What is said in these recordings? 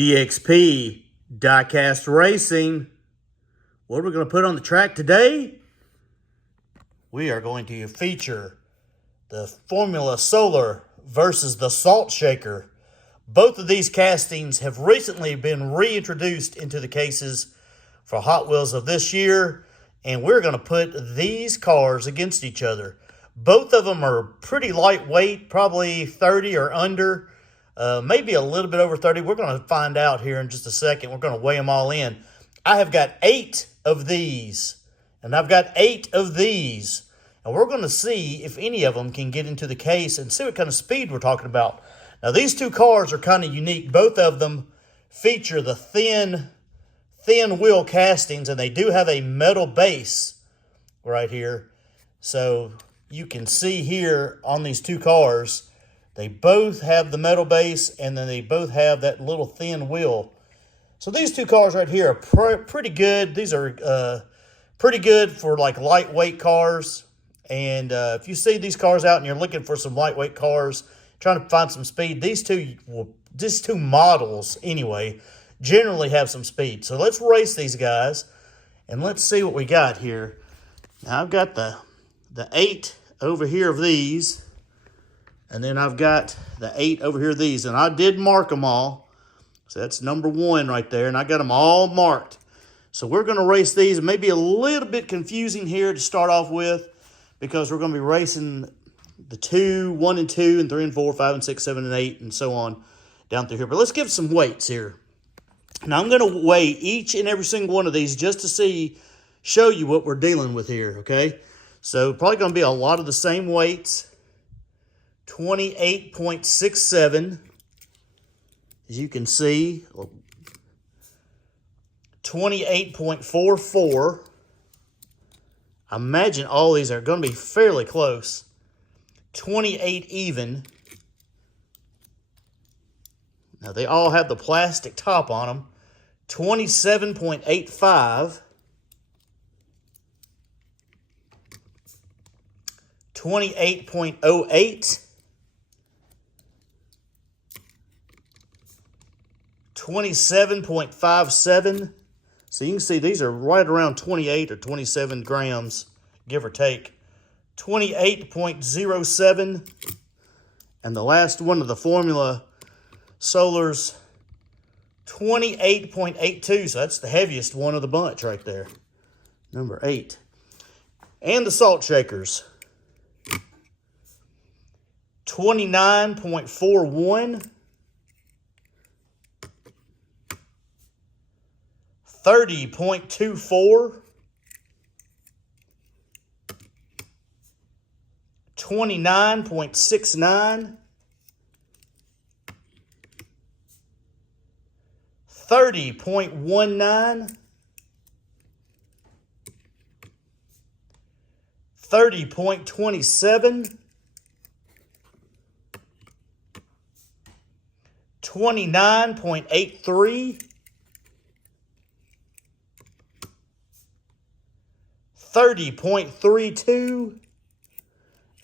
DXP Diecast Racing. What are we going to put on the track today? We are going to feature the Formula Solar versus the Salt Shaker. Both of these castings have recently been reintroduced into the cases for Hot Wheels of this year, and we're going to put these cars against each other. Both of them are pretty lightweight, probably 30 or under, maybe a little bit over 30. We're going to find out here in just a second. We're going to weigh them all in. I have got 8 of these, and I've got 8 of these, and we're going to see if any of them can get into the case and see what kind of speed we're talking about. Now, these two cars are kind of unique. Both of them feature the thin wheel castings, and they do have a metal base right here. So you can see here on these two cars, they both have the metal base, and then they both have that little thin wheel. So these two cars right here are pretty good. These are pretty good for like lightweight cars. And if you see these cars out and you're looking for some lightweight cars, trying to find some speed, these two models anyway generally have some speed. So let's race these guys and let's see what we got here. Now I've got the 8 over here of these, and then I've got the 8 over here of these, and I did mark them all. So that's number 1 right there, and I got them all marked. So we're going to race these. It may be a little bit confusing here to start off with because we're going to be racing the 2, 1 and 2, and 3 and 4, 5 and 6, 7 and 8, and so on down through here. But let's give some weights here. Now I'm going to weigh each and every single one of these just to show you what we're dealing with here, okay? So probably going to be a lot of the same weights. 28.67, as you can see. 28.44. I imagine all these are going to be fairly close. 28 even. Now, they all have the plastic top on them. 27.85. 28.08. 27.57. So you can see these are right around 28 or 27 grams, give or take. 28.07. And the last one of the Formula Solars, 28.82. So that's the heaviest one of the bunch right there. Number 8. And the Salt Shakers, 29.41. 30.24. 29.69. 30.19. 30.27. 29.83. 30.32.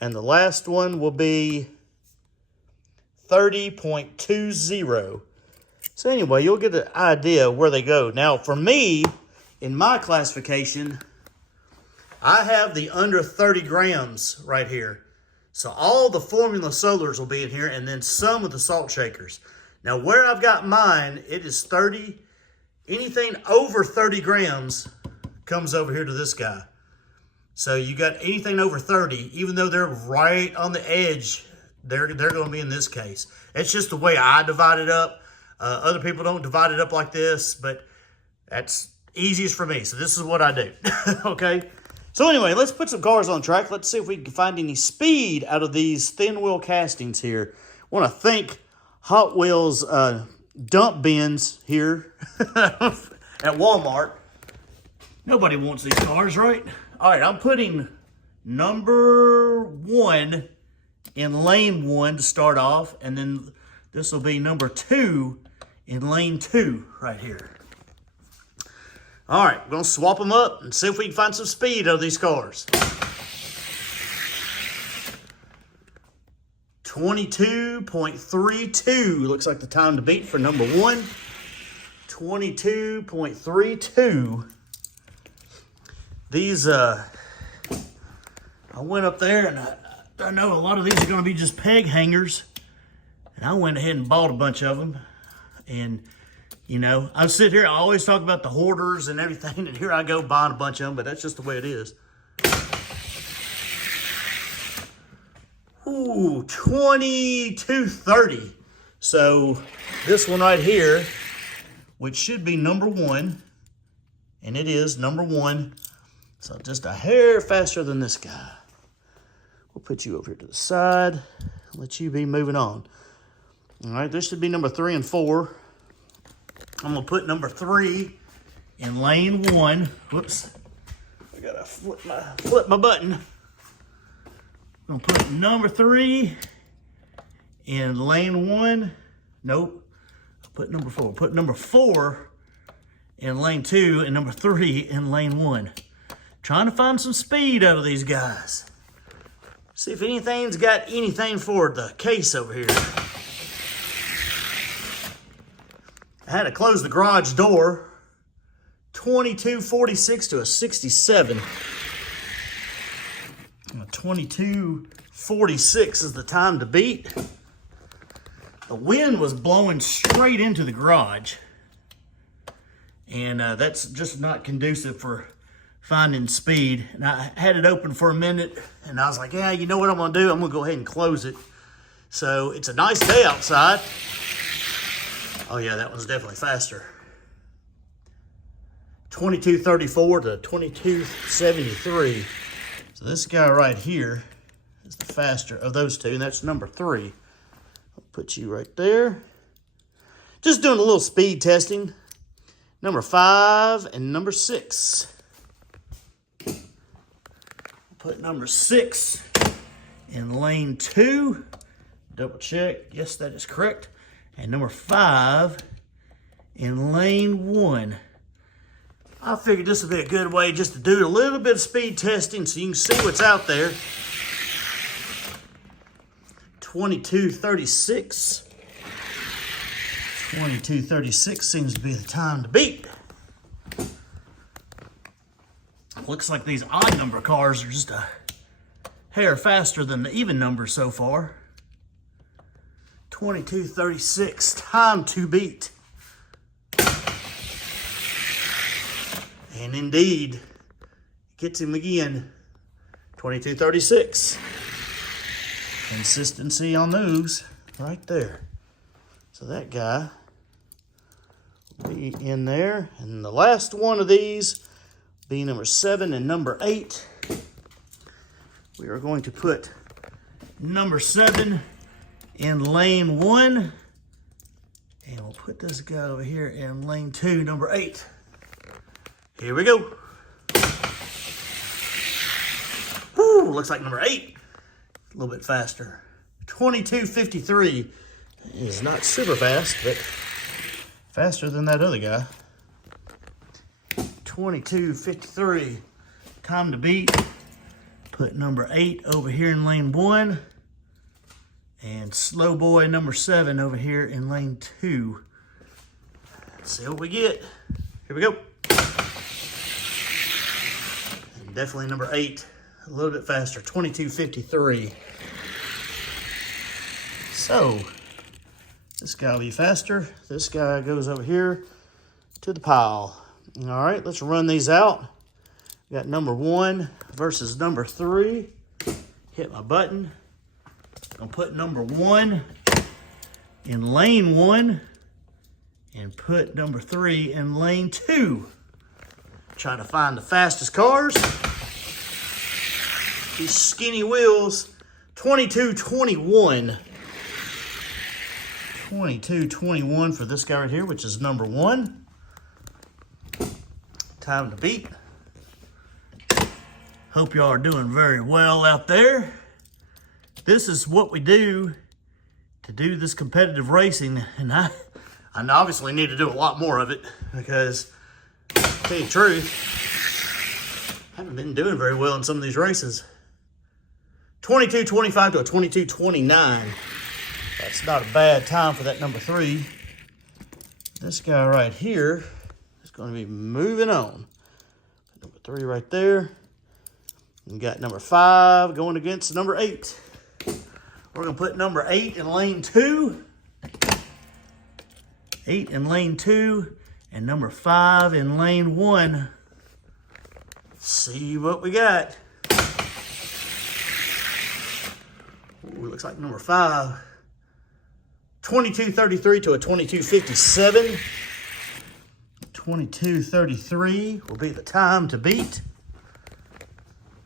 And the last one will be 30.20. So anyway, you'll get an idea where they go. Now, for me, in my classification, I have the under 30 grams right here. So all the Formula Solars will be in here, and then some of the Salt Shakers. Now, where I've got mine, it is 30. Anything over 30 grams comes over here to this guy. So you got anything over 30, even though they're right on the edge, they're going to be in this case. It's just the way I divide it up. Other people don't divide it up like this, but that's easiest for me. So this is what I do, okay? So anyway, let's put some cars on track. Let's see if we can find any speed out of these thin wheel castings here. I want to thank Hot Wheels dump bins here at Walmart. Nobody wants these cars, right? All right, I'm putting number 1 in lane 1 to start off, and then this will be number 2 in lane 2 right here. All right, we're going to swap them up and see if we can find some speed out of these cars. 22.32 looks like the time to beat for number 1. 22.32. These, I went up there and I know a lot of these are going to be just peg hangers. And I went ahead and bought a bunch of them. And, you know, I sit here, I always talk about the hoarders and everything, and here I go buying a bunch of them, but that's just the way it is. Ooh, 22.30. So this one right here, which should be number 1, and it is number 1. So just a hair faster than this guy. We'll put you over here to the side, let you be moving on. All right, this should be number 3 and 4. I'm gonna put number 3 in lane 1. Whoops, I gotta flip my button. I'm gonna put number 3 in lane 1. Nope, I'll put number 4. Put number 4 in lane 2 and number 3 in lane 1. Trying to find some speed out of these guys. See if anything's got anything for the case over here. I had to close the garage door. 22.46 to a 67. 22.46 is the time to beat. The wind was blowing straight into the garage. And that's just not conducive for finding speed. And I had it open for a minute and I was like, yeah, you know what I'm gonna do? I'm gonna go ahead and close it. So it's a nice day outside. Oh yeah, that one's definitely faster. 22.34 to 22.73. So this guy right here is the faster of those two, and that's number 3. I'll put you right there. Just doing a little speed testing. Number 5 and number 6. Put number 6 in lane 2. Double check. Yes, that is correct. And number 5 in lane 1. I figured this would be a good way just to do a little bit of speed testing so you can see what's out there. 22.36. 22.36 seems to be the time to beat. Looks like these odd number cars are just a hair faster than the even numbers so far. 22.36, time to beat. And indeed, gets him again. 22.36. Consistency on those right there. So that guy will be in there. And the last one of these be number 7 and number 8. We are going to put number 7 in lane 1. And we'll put this guy over here in lane 2, number 8. Here we go. Woo, looks like number 8. A little bit faster. 22.53 is not super fast, but faster than that other guy. 22.53, time to beat. Put number 8 over here in lane 1. And slow boy number 7 over here in lane 2. Let's see what we get. Here we go. And definitely number 8, a little bit faster, 22.53. So, this guy will be faster. This guy goes over here to the pile. All right, let's run these out. We got number 1 versus number 3. Hit my button. I'm gonna put number 1 in lane 1 and put number 3 in lane 2. Trying to find the fastest cars. These skinny wheels. 22.21. 22.21 for this guy right here, which is number 1. Time to beat. Hope y'all are doing very well out there. This is what we do to do this competitive racing, and I obviously need to do a lot more of it because, to tell you the truth, I haven't been doing very well in some of these races. 22.25 to a 22.29. That's not a bad time for that number 3. This guy right here is going to be moving on. Number 3 right there. We got number 5 going against number 8. We're going to put number 8 in lane 2. 8 in lane 2 and number 5 in lane 1. See what we got. Ooh, looks like number 5. 22.33 to a 22.57. 22.33 will be the time to beat.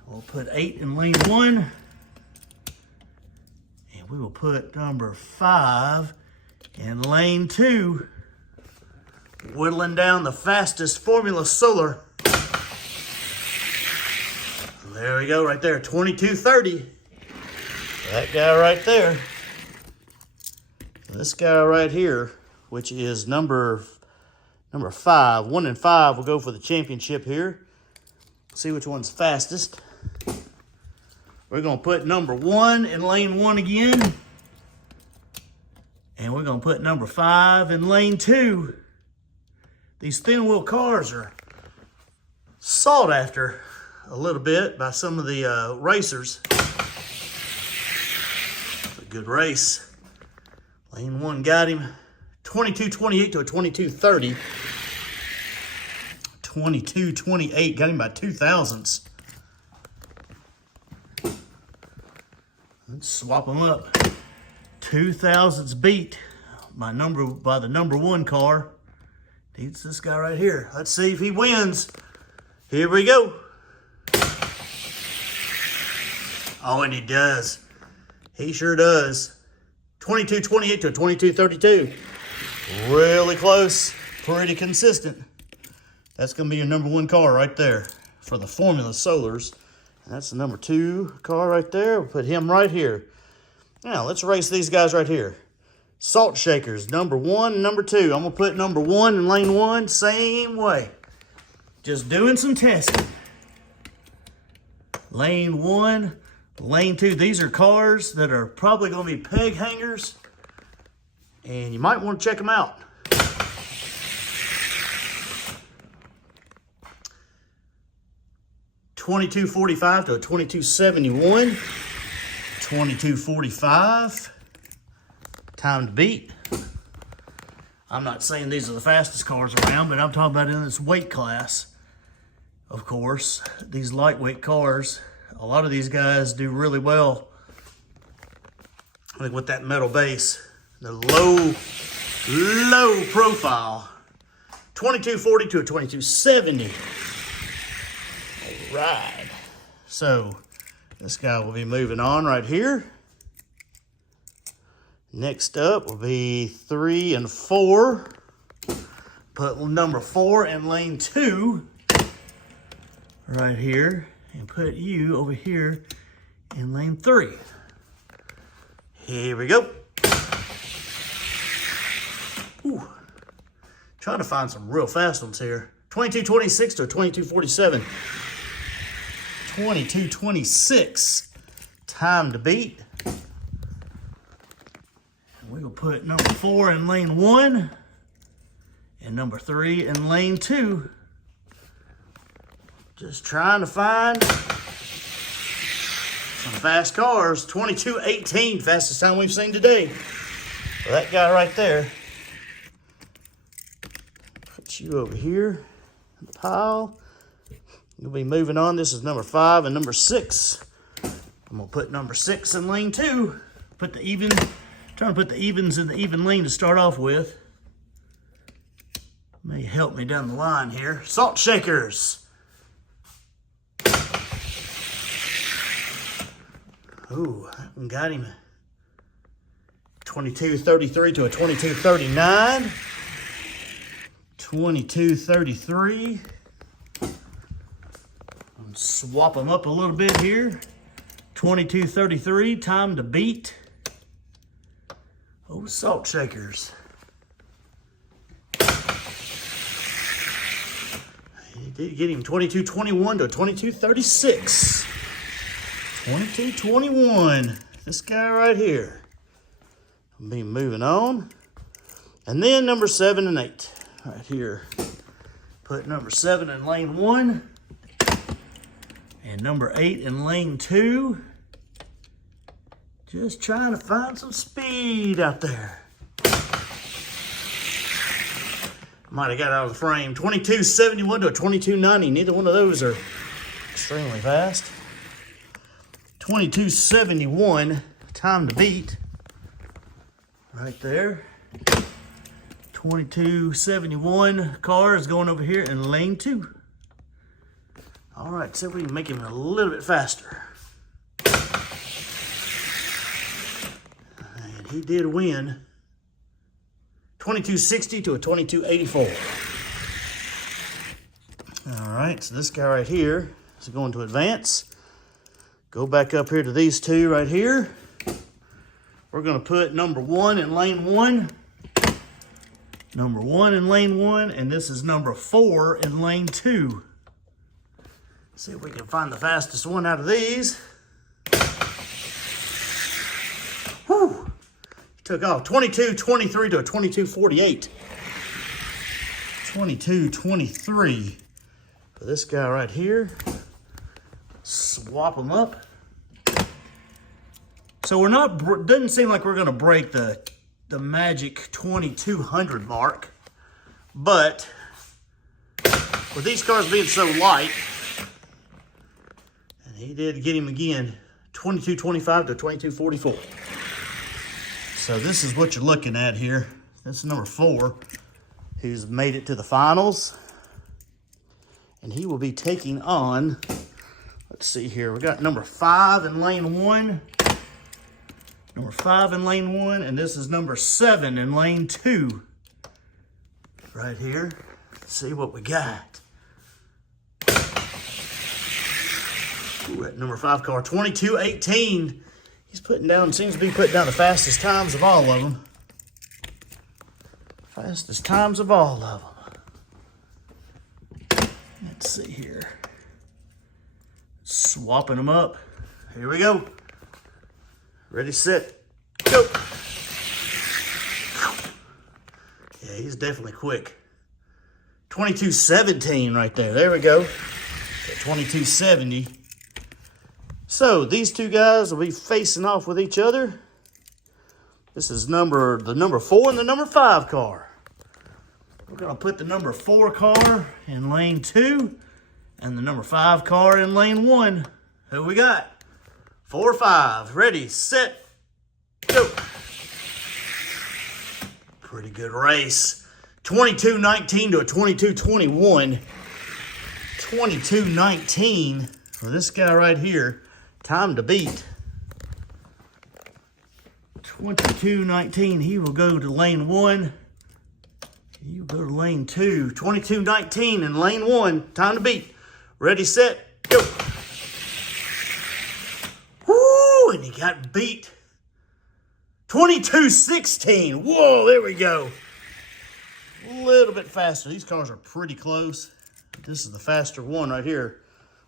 We'll put 8 in lane 1. And we will put number 5 in lane 2. Whittling down the fastest Formula Solar. There we go, right there, 22.30. That guy right there. This guy right here, which is number 5. 1 and 5 will go for the championship here. See which one's fastest. We're going to put number 1 in lane 1 again. And we're going to put number 5 in lane 2. These thin wheel cars are sought after a little bit by some of the racers. It's a good race. Lane 1 got him. 22.28 to a 22.30. 22.28 got him by 2 thousandths. Let's swap them up. 2 thousandths beat by the number 1 car. Beats this guy right here. Let's see if he wins. Here we go. Oh, and he does. He sure does. 22.28 to a 22.32. Really close. Pretty consistent. That's going to be your number 1 car right there for the Formula Solars. And that's the number 2 car right there. We'll put him right here. Now, let's race these guys right here. Salt Shakers, number 1 and number 2. I'm going to put number 1 in lane 1, same way. Just doing some testing. Lane 1, lane 2. These are cars that are probably going to be peg hangers. And you might want to check them out. $22.45 to a $22.71. $22.45. Time to beat. I'm not saying these are the fastest cars around, but I'm talking about in this weight class. Of course, these lightweight cars, a lot of these guys do really well. I think with that metal base, the low profile. $22.40 to a $22.70. All right. So this guy will be moving on right here. Next up will be 3 and 4. Put number 4 in lane 2 right here. And put you over here in lane 3. Here we go. Ooh. Trying to find some real fast ones here. 22.26 to 22.47. 22.26. Time to beat. We will put number 4 in lane 1 and number 3 in lane 2. Just trying to find some fast cars. 22.18, fastest time we've seen today. So that guy right there. Put you over here in the pile. You'll be moving on. This is number 5 and number 6. I'm going to put number 6 in lane 2. Put the even. Trying to put the evens in the even lane to start off with. May help me down the line here. Salt Shakers. Ooh, that one got him. 22.33 to a 22.39. 22.33. Swap them up a little bit here. 22.33, time to beat. Oh, Salt Shakers. He did get him 22.21 to 22.36. 22.21. This guy right here. I'll be moving on. And then number 7 and 8 right here. Put number 7 in lane 1 and number 8 in lane 2. Just trying to find some speed out there. Might have got out of the frame. 2271 to a 2290. Neither one of those are extremely fast. 2271, time to beat. Right there. 2271 car is going over here in lane 2. All right, see if we can make him a little bit faster. And he did win. 2260 to a 2284. All right, so this guy right here is going to advance. Go back up here to these two right here. We're going to put number 1 in lane 1. Number 1 in lane 1, and this is number 4 in lane 2. See if we can find the fastest one out of these. Whew. Took off 2223 to a 2248. 2223 for this guy right here. Swap them up. So we're not, doesn't seem like we're going to break the magic 2200 mark, but with these cars being so light, and he did get him again, 2225 to 2244. So this is what you're looking at here. This is number 4, who's made it to the finals. And he will be taking on, let's see here, we got number 5 in lane 1. Number 5 in lane 1, and this is number 7 in lane 2. Right here. Let's see what we got. Ooh, that number 5 car, 2218. He's putting down, seems to be putting down the fastest times of all of them. Fastest times of all of them. Let's see here. Swapping them up. Here we go. Ready, set, go. Yeah, he's definitely quick. 2217 right there. There we go. 2270. So these two guys will be facing off with each other. This is the number 4 and the number 5 car. We're going to put the number 4 car in lane 2 and the number 5 car in lane 1. Who we got? 4 or 5. Ready, set, go. Pretty good race. 2219 to a 2221. 2219 for this guy right here. Time to beat. 2219, he will go to lane 1. You go to lane 2. 2219 in lane 1. Time to beat. Ready, set, go. Woo! And he got beat. 2216. Whoa, there we go. A little bit faster. These cars are pretty close. This is the faster one right here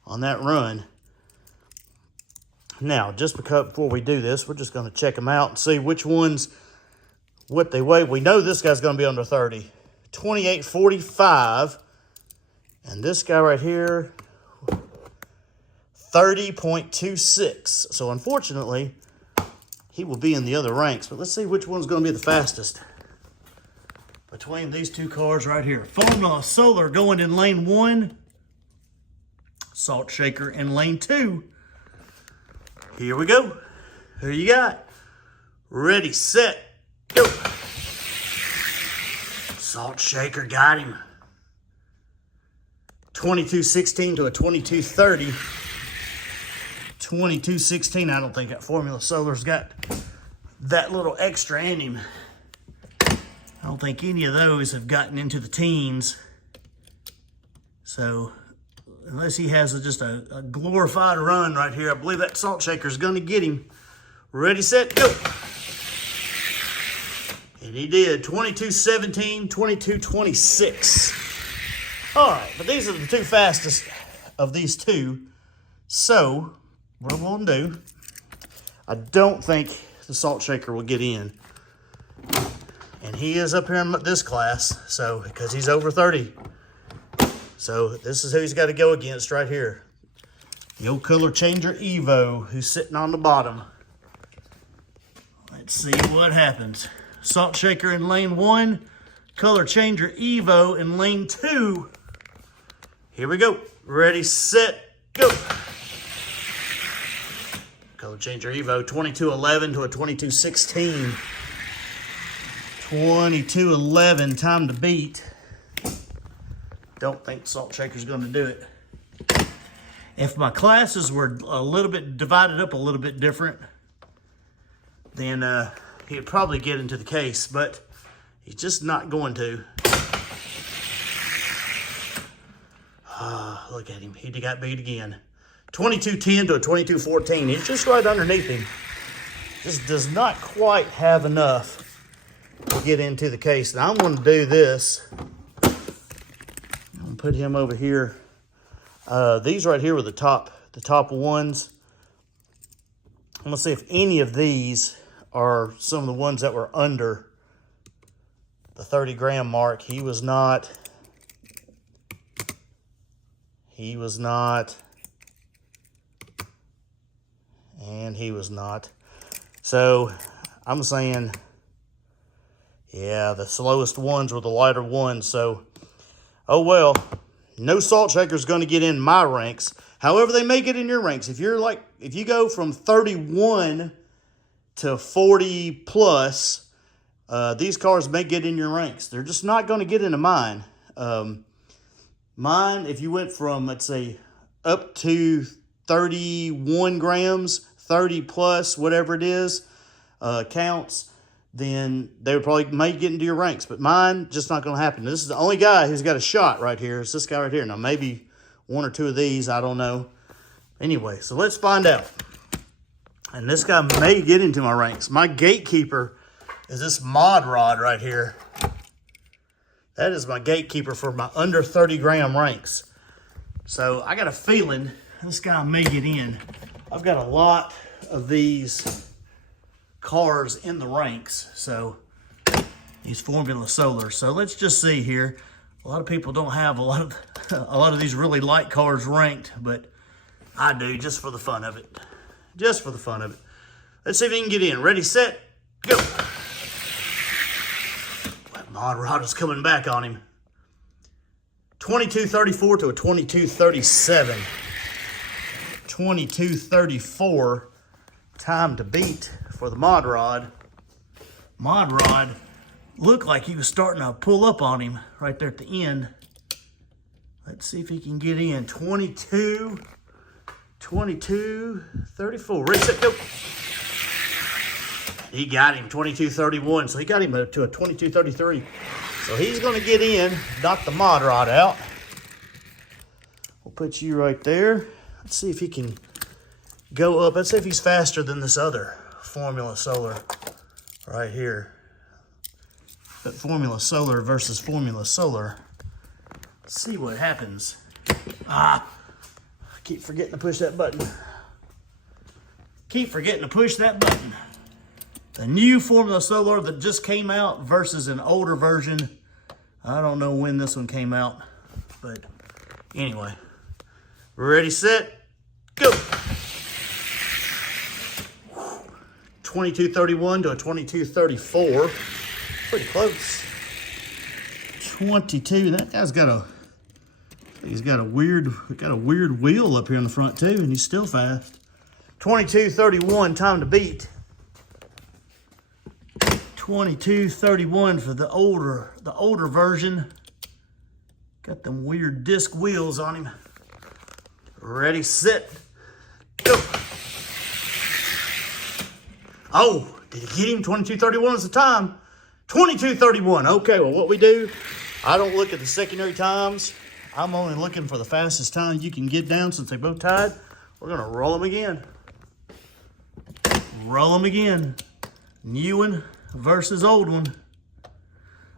on that run. Now, just before we do this, we're just going to check them out and see which ones, what they weigh. We know this guy's going to be under 30. 2845. And this guy right here, 30.26. So, unfortunately, he will be in the other ranks. But let's see which one's going to be the fastest between these two cars right here. Formula Solar going in lane 1. Salt Shaker in lane 2. Here we go. Who you got? Ready, set, go. Salt Shaker got him. 2216 to a 2230. 2216, I don't think that Formula Solar's got that little extra in him. I don't think any of those have gotten into the teens. So, unless he has just a glorified run right here, I believe that Salt Shaker's going to get him. Ready, set, go. And he did. 2217, 2226. All right, but these are the two fastest of these two. So, what I'm going to do, I don't think the Salt Shaker will get in. And he is up here in this class, so because he's over 30. So this is who he's got to go against right here. The old Color Changer Evo, who's sitting on the bottom. Let's see what happens. Salt Shaker in lane 1. Color Changer Evo in lane 2. Here we go. Ready, set, go. Color Changer Evo, 2211 to a 2216. 2211, time to beat. Don't think Salt Shaker's going to do it. If my classes were a little bit divided up a little bit different, then he'd probably get into the case, but he's just not going to. Look at him. He got beat again. 2210 to a 2214. He's just right underneath him. Just does not quite have enough to get into the case. Now I'm going to do this. I'm going to put him over here. These right here were the top ones. I'm going to see if any of these are some of the ones that were under the 30 gram mark. He was not. He was not. And he was not. So I'm saying, yeah, the slowest ones were the lighter ones. So, oh well. No Salt Shaker's going to get in my ranks. However, they may get in your ranks. If you go from 31 to 40 plus, these cars may get in your ranks. They're just not going to get into mine. Mine, if you went from, let's say, up to 31 grams, 30 plus, whatever it is, counts, then they would probably may get into your ranks. But mine, just not going to happen. This is the only guy who's got a shot right here. It's this guy right here. Now, maybe one or two of these, I don't know. Anyway, so let's find out. And this guy may get into my ranks. My gatekeeper is this mod rod right here. That is my gatekeeper for my under 30 gram ranks. So I got a feeling this guy may get in. I've got a lot of these cars in the ranks, so these Formula Solar. So let's just see here. A lot of people don't have a lot of these really light cars ranked, but I do, just for the fun of it. Just for the fun of it. Let's see if he can get in. Ready, set, go. That mod rod is coming back on him. 2234 to a 2237. 2234, time to beat for the mod rod. Mod rod looked like he was starting to pull up on him right there at the end. Let's see if he can get in. 2234. Ready, set, go. He got him, 2231. So he got him to a 2233. So he's going to get in, knock the mod rod out. We'll put you right there. Let's see if he can go up. Let's see if he's faster than this other Formula Solar right here. But Formula Solar versus Formula Solar. Let's see what happens. I keep forgetting to push that button. Keep forgetting to push that button. The new Formula Solar that just came out versus an older version. I don't know when this one came out, but anyway. Ready, set, go. 2231 to a 2234. Pretty close. 22. That guy's got a weird wheel up here in the front too, and he's still fast. 2231, time to beat. 2231 for the older version. Got them weird disc wheels on him. Ready, set, go. Oh, did he get him? 2231 is the time. 2231. Okay, well, what we do, I don't look at the secondary times. I'm only looking for the fastest time you can get down since they both tied. We're going to roll them again. Roll them again. New one versus old one.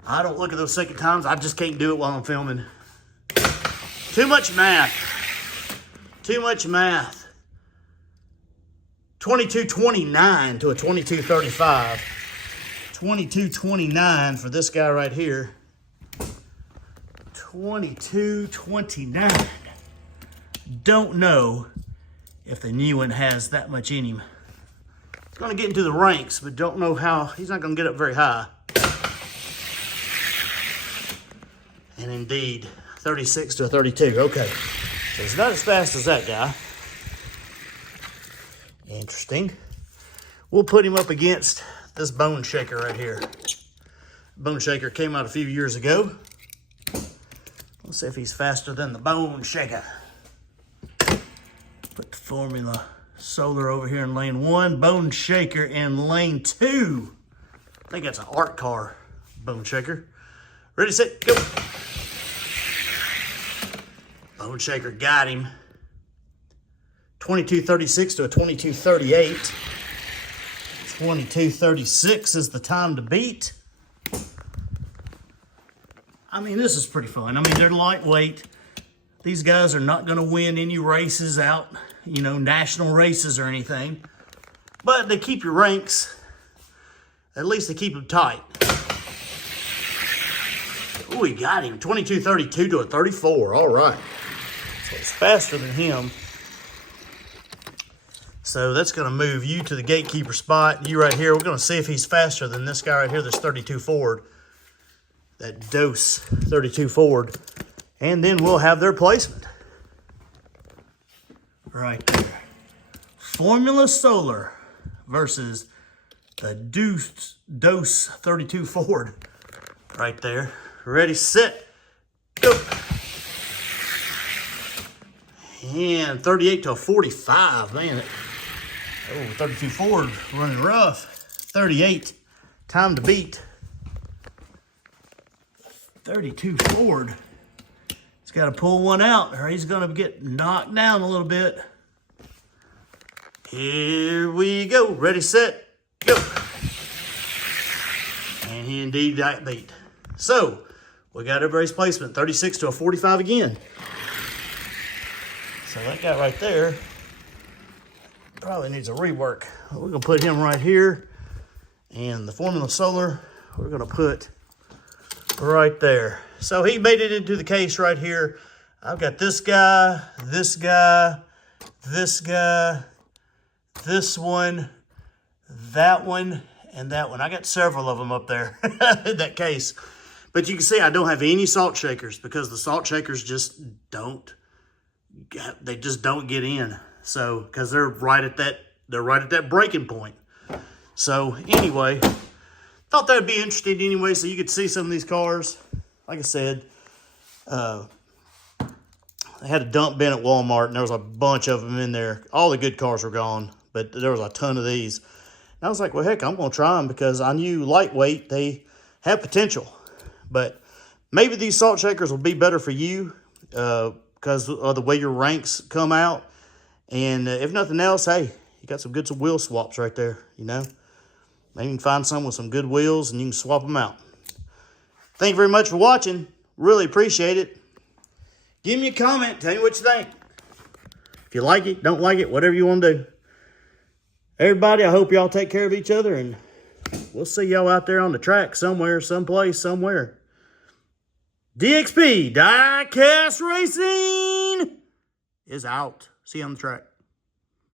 I don't look at those second times. I just can't do it while I'm filming. Too much math. Too much math. 2229 to a 2235. 22.29 for this guy right here. 22.29. Don't know if the new one has that much in him. He's going to get into the ranks, but don't know how. He's not going to get up very high. And indeed, 36 to a 32. Okay. So it's not as fast as that guy. Interesting. We'll put him up against this Bone Shaker right here. Bone Shaker came out a few years ago. Let's see if he's faster than the Bone Shaker. Put the Formula Solar over here in lane 1. Bone Shaker in lane 2. I think that's an art car Bone Shaker. Ready, set, go. Bone Shaker got him. 22.36 to a 22.38. 22.36 is the time to beat. I mean, this is pretty fun. I mean, they're lightweight. These guys are not going to win any races out, you know, national races or anything. But they keep your ranks. At least they keep them tight. Oh, he got him. 22.32 to a 34. All right. So it's faster than him. So that's going to move you to the gatekeeper spot. You right here. We're going to see if he's faster than this guy right here, this 32 Ford. That Dose 32 Ford. And then we'll have their placement. Right there. Formula Solar versus the Dose 32 Ford. Right there. Ready, set, go. And 38 to a 45, man. Oh, 32 Ford running rough. 38, time to beat. 32 Ford. He's got to pull one out or he's going to get knocked down a little bit. Here we go. Ready, set, go. And he indeed got beat. So, we got everybody's placement. 36 to a 45 again. So that guy right there probably needs a rework. We're going to put him right here. And the Formula Solar, we're going to put right there. So he made it into the case right here. I've got this guy, this guy, this guy, this one, that one, and that one. I got several of them up there in that case. But you can see I don't have any salt shakers because the salt shakers just don't. They just don't get in. So, because they're right at that breaking point. So, anyway, thought that would be interesting anyway, so you could see some of these cars. Like I said, they had a dump bin at Walmart, and there was a bunch of them in there. All the good cars were gone, but there was a ton of these. And I was like, well, heck, I'm going to try them because I knew lightweight, they have potential. But maybe these salt shakers will be better for you because of the way your ranks come out. And if nothing else, hey, you got some good wheel swaps right there, you know. Maybe you can find some with some good wheels and you can swap them out. Thank you very much for watching. Really appreciate it. Give me a comment. Tell me what you think. If you like it, don't like it, whatever you want to do. Everybody, I hope y'all take care of each other, and we'll see y'all out there on the track somewhere, someplace, somewhere. DXP, Diecast Racing, is out. See you on the track.